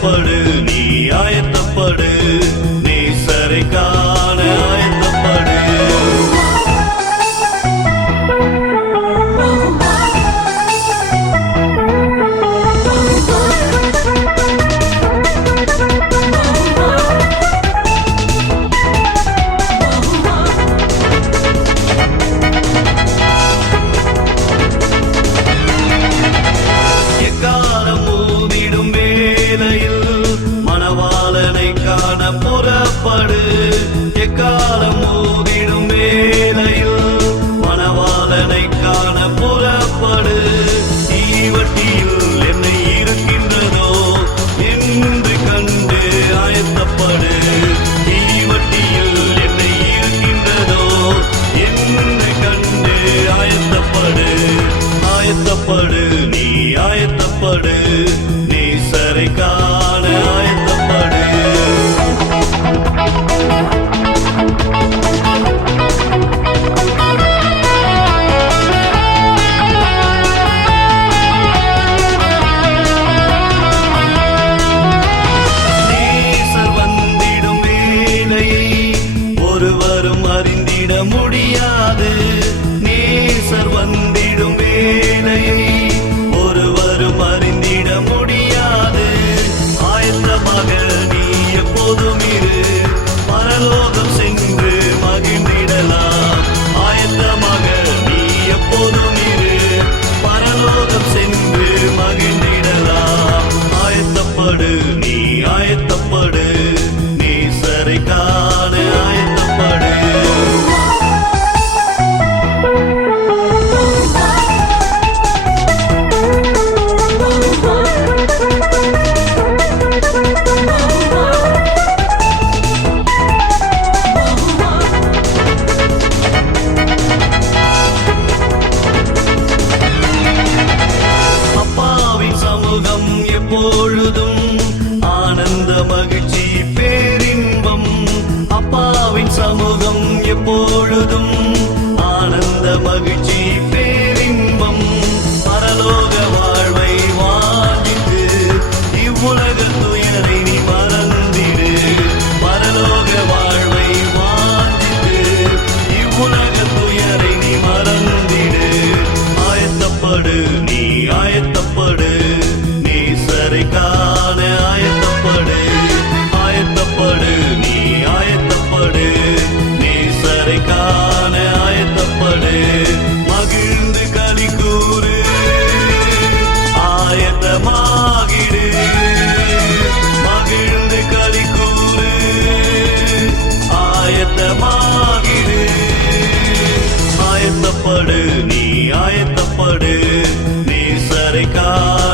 ஆயத்தப்படு நீ ஆயத்தப்படு நேசரை காண ஆயத்தப்படு. எக்காலம் ஊதிடும் வேளையில் மணவாளனை காண புறப்படு. எக்காலம் ஊதிடும் வேளையில் மணவாளனை காண புறப்படு. தீவட்டியில் என்னை இருக்கின்றதோ என்று கண்டு ஆயத்தப்படு. தீவட்டியில் என்னை இருக்கின்றதோ என்று கண்டு ஆயத்தப்படு. ஆயத்தப்படு நீ ஆயத்தப்படு நேசரை காண ஆயத்தப்படு. நேசர் வந்திடும் வேளையை ஒருவரும் அறிந்திட முடியாது. நேசர் வந்திடும் வேளையை ஒருவரும் அறிந்திட முடியாது. ஆயத்தமாக நீ எப்போதும் இரு, பரலோகம் சென்று மகிழ்ந்திடலாம். ஆயத்தமாக நீ எப்போதும் இரு, பரலோகம் சென்று மகிழ்ந்திடலாம். ஆயத்தப்படு நீ ஆயத்தப்படு நேசரை காண ஆயத்தப்படு. அப்பாவின் சமூகம் எப்பொழுதும் ஆனந்த மகிழ்ச்சி பேரின்பம். அப்பாவின் சமூகம் எப்பொழுதும் ஆனந்த மகிழ்ச்சி பேரின்பம். பரலோக வாழ்வை வாஞ்சித்து இவ்வுலக துயரை நீ மறந்திடு. பரலோக வாழ்வை வாஞ்சித்து இவ்வுலக துயரை நீ மறந்திடு. ஆயத்தப்படு நீ ஆயத்தப்படு நேசரை காண ஆயத்தப்படு. ஆயத்தப்படு நீ ஆயத்தப்படு நேசரை காண ஆயத்தப்படு. மகிழ்ந்து களி கூறு ஆயத்தமாகிடு. மகிழ்ந்து களி கூறு ஆயத்தமாகிடு. ஆயத்தப்படு நீ ஆயத்தப்படு நேசரை காண